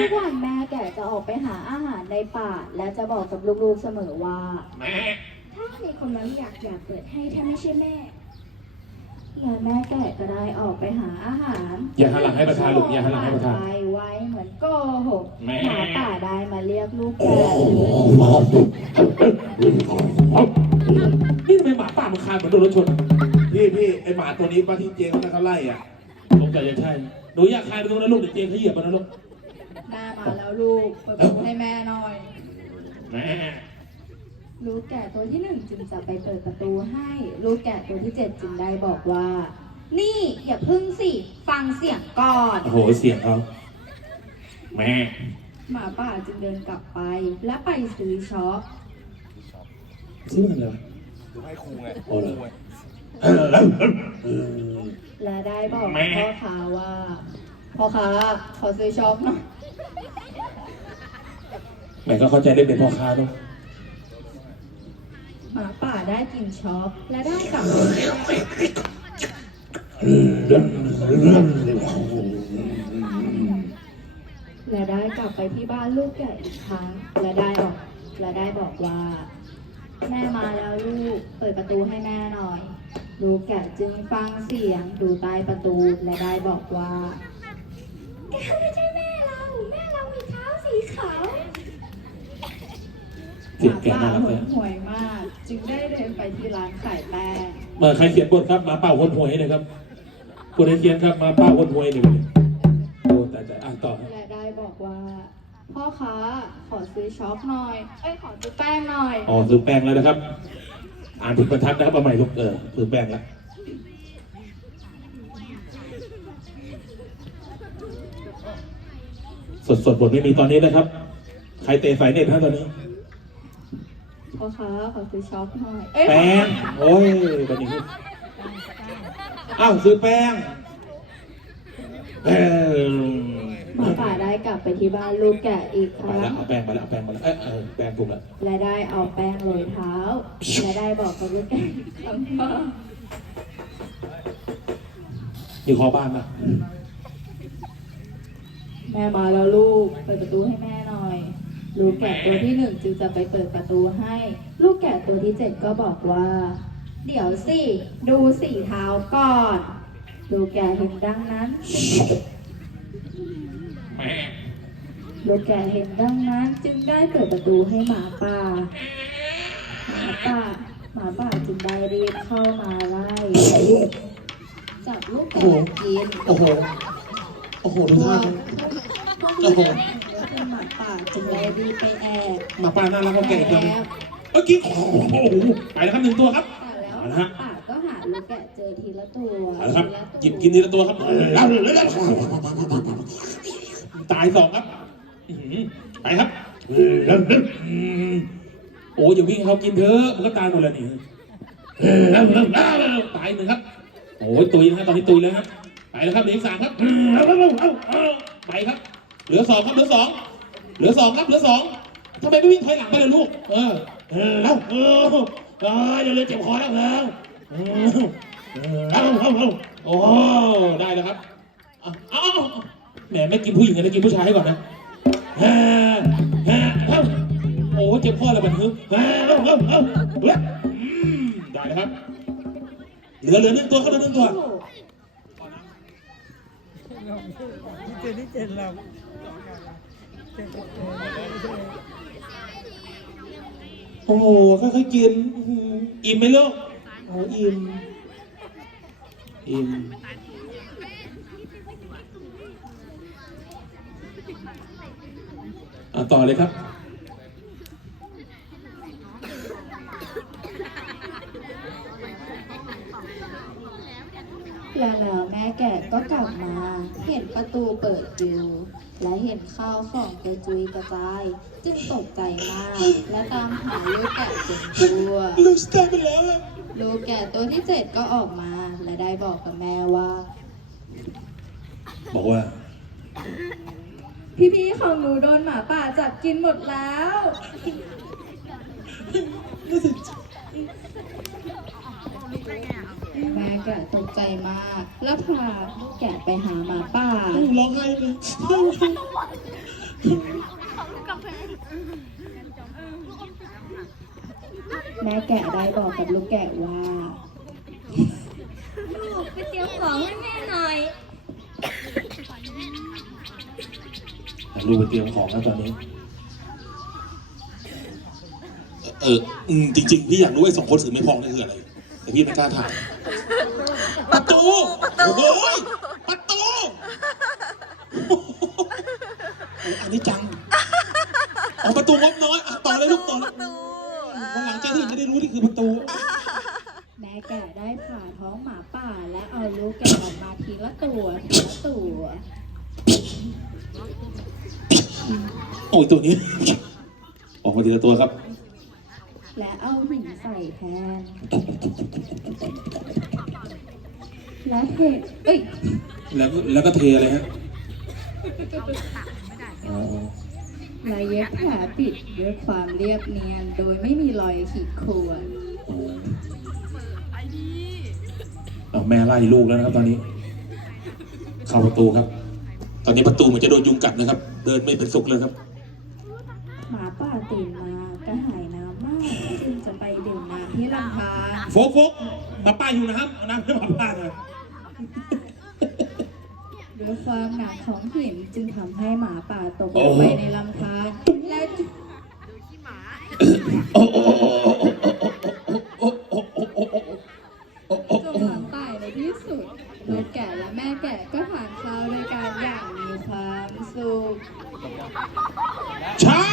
ทุกๆวันแม่แก่จะออกไปหาอาหารในป่า และจะบอกกับลูกๆเสมอว่า แม่ถ้ามีคนนั้นอยากอยากเปิดให้ถ้าไม่ใช่แม่และแม่แก่ก็ได้ออกไปหาอาหารอย่าหันหลังให้ประธานลูกอย่าหันหลังให้ประธานไปไว้เหมือนโกหกแม่หมาป่าได้มาเรียกลูกแก่นี่ทำไมหมาป่ามันคานเหมือนโดนรถชนพี่พี่ไอหมาตัวนี้ป้าที่เจงเขาเขาไล่อะสงสัยจะใช่หนูอยากคานไปตรงนั้นลูกเดี๋ยวเจงเขาเหยียบมันนะลูก แม่มาแล้วลูกเปิดประตูให้แม่หน่อย แม่ลูกแก่ตัวที่หนึ่งจึงจะไปเปิดประตูให้ ลูกแก่ตัวที่เจ็ดจึงได้บอกว่า นี่อย่าพึ่งสิ ฟังเสียงก่อน โอ้โหเสียงเขาแม่ หมาป่าจึงเดินกลับไป และไปซื้อช็อปซื้อมันเลยวะดูให้ครูไงโอ้เหรอและได้บอกกับพ่อค้าว่าพ่อค้าขอซื้อช็อปหน่อย แม่ก็เข้าใจเล่นเป็นพ่อค้าเนาะหมาป่าได้กินช็อปและได้กลับไปและได้กลับไปที่บ้านลูกแก่อีกครั้งและได้ออกและได้บอกว่า แม่มาแล้วลูกเปิดประตูให้แม่หน่อย ลูกแกะจึงฟังเสียงดูใต้ประตูและได้บอกว่าแกไม่ใช่ เสียงแกหมาน่าป่ารักหเลยนหวยมาก จึงได้เดินไปที่ร้านขายแป้งมาใครเขียนบทครับหมาป่าคนหวยหนะครับคนให้เขียนครับหมาป่าคนหวยหนึ่งโอ้แต่แต่อ่านต่อครับและได้บอกว่า พ่อค้าขอซื้อช็อปหน่อยเอ้ยขอซื้อแป้งหน่อยอ๋อซื้อแป้งแล้วนะครับ อ่านผิดบรรทัดนะครับเอาใหม่ลูกเออซื้อแป้งแล้ว สดสดๆบทไม่มีตอนนี้นะครับ ใครเตะสายเน็ตฮะตอนนี้พ่อค้าขอซื้อช็อปหน่อย เอ้ยแป้งโอ้ยแบบนี้อ้าวซื้อแป้งแป้งหมาป่าได้กลับไปที่บ้านลูกแกะอีกคไปรั้แล้วง เอาแป้งมาแล้วเอาแป้งมาแล้วเออเออแป้งถูกแล้วและได้เอาแป้งโรยเท้า และได้บอกกับลูกแกะคำว่า อยู่คอบ้านนะ แม่มาแล้วลูก เปิดประตูให้แม่หน่อย ลูกแกะตัวที่หนึ่งจึงจะไปเปิดประตูให้ ลูกแกะตัวที่เจ็ดก็บอกว่า เดี๋ยวสิ ดูสีเท้าก่อน ลูกแกะเห็นดังนั้น แม่ลูกแกะเห็นดังนั้นจึงได้เปิดประตูให้หมาป่า หมาป่า หมาป่าจึงได้รีบเข้ามาไล่จับลูกแกะกิน โอ้โห โอ้โหดูพวท่ากพวกลูกแกะและเป็นหมาป่าจึงได้รีบไปแอบหมาป่าน่ารักกว่าแก่อีกตัวหนึงแอบเมื่อกี้โอ้โหไปแล้วครับหนึ่งตัวครับแต่แล้วเอาหละมาฮะป่าก็หาลูกแกะเจอทีละตัวเอาละครับทีละตัวกินกินทีละตัวครับตายสองครับอื้อหือไปครับอืมโอ้ยอย่าวิ่งให้เขากินเถอะมันก็ตายหมดแล้วนี่ตายหนึ่งครับโอ้ยตุยนะครับตอนนี้ตุยแล้วครับ ไปแล้วครับเหลืออกสามครับไปครับ เหลือสองครับเหลือสองเหลือสองครับเหลือสองทำไมไม่วิ่งถอยหลังไปเลยลูก เออ เออเออเอออย่าเลยเจ็บคอแล้วเออเออเออเอาเอาเอาโอ้ได้แล้วครับเอาเอาแหมไม่กินผู้หญิงนะกินผู้ชายให้ก่อนนะเออเออเอาโอ้เจ็บคอแล้วบันทึกฮ่าเอาเอาเอาได้แล้วครับ เหลือเหลือหนึ่งตัวเขาเหลือหนึ่งตัว นี่เจนี่เจนเราเจนโอ้โหค่อยๆกินอิ่มไหมลูกโอ้อิ่มอิ่มอะต่อเลยครับ แล้วแล้วแม่แก่ก็กลับมา เห็นประตูเปิดอยู่ และเห็นข้าวของกระจุยกระจาย จึงตกใจมาก และตามหาลูกแกะจนทั่วลูกสตาร์ไปแล้วอะลูกแกะตัวที่เจ็ดก็ออกมา และได้บอกกับแม่ว่า บอกว่า พี่ๆของหนูโดนหมาป่าจับกินหมดแล้วรู้สึก แม่แกะตกใจมาก แล้วพาลูกแกะไปหาหมาป่า ร้องไห้เลยแม่แกะได้บอกกับลูกแกะว่า ลูกไปเตรียมของให้แม่หน่อย ลูกไปเตรียมของแล้วตอนนี้ เอออืมจริงๆ พี่อยากรู้ไอ้สองคนถือไม่พองนี่คืออะไร แต่พี่ไม่กล้าถามประตูโอ้โหยประตูโอ้โหอันนี้จังอ๋อประตูงบน้อยอะต่อเลยลูกต่อเลยวันหลังเจะถึงจะได้รู้นี่คือประตู แม่แกะได้ผ่าท้องหมาป่า และเอาลูกแกะออกมาทีละตัวทีละตัวโอ้ยตัวนี้ ออกมาทีละตัวครับ และเอาหินใส่แทน และเทเอ้ย แล้วก็แล้วก็เทอะไรฮะอ๋อและเย็บแผลปิดด้วยความเรียบเนียน โดยไม่มีรอยขีดข่วนอ๋อเอาแม่ไล่ลูกแล้วนะครับตอนนี้ เข้าประตูครับ ตอนนี้ประตูเหมันจะโดนยุงกัดนะครับ เดินไม่เป็นสุขเลยครับ หมาป่าตื่นมากระหาย ธิรัมาโฟกโฟกดับป้าอยู่นะครับเาน้ำให้ดัป้าหน่ยหรือความหนักของหินจึงทำให้หมาป่าตกลงไปในลำธารและโอ้โหจมน้ำตายในที่สุดลูกแก่และแม่แก่ก็ผ่านคราในการอย่างมีความสุใช่